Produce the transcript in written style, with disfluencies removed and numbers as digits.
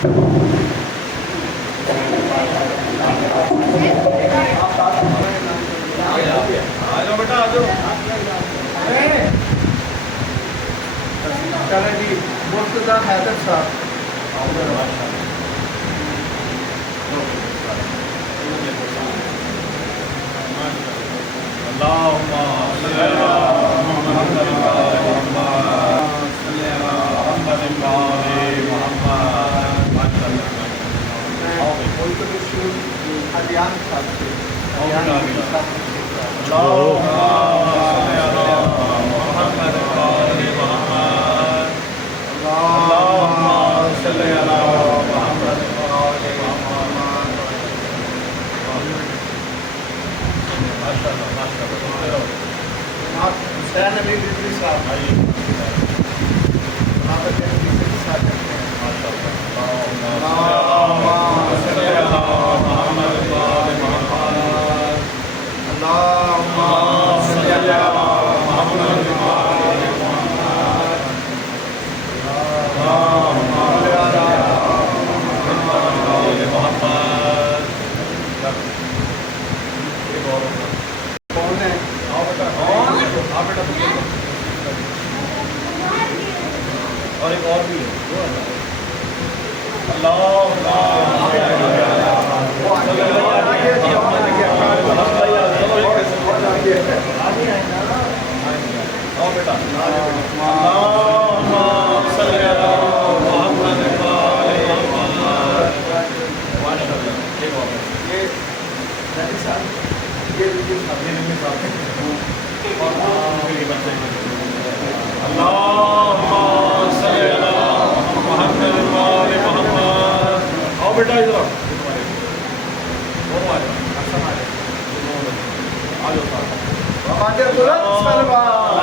چلے جی مرتضی حیدر صاحب اللهم صل على محمد وعلى محمد صل على محمد وعلى محمد ادیان صاحب اللهم صل على محمد وعلى محمد اللهم صل على محمد وعلى محمد حسین علی رضوی صاحب اور ایک اور بھی ہے بیٹا ادھر آ جاؤ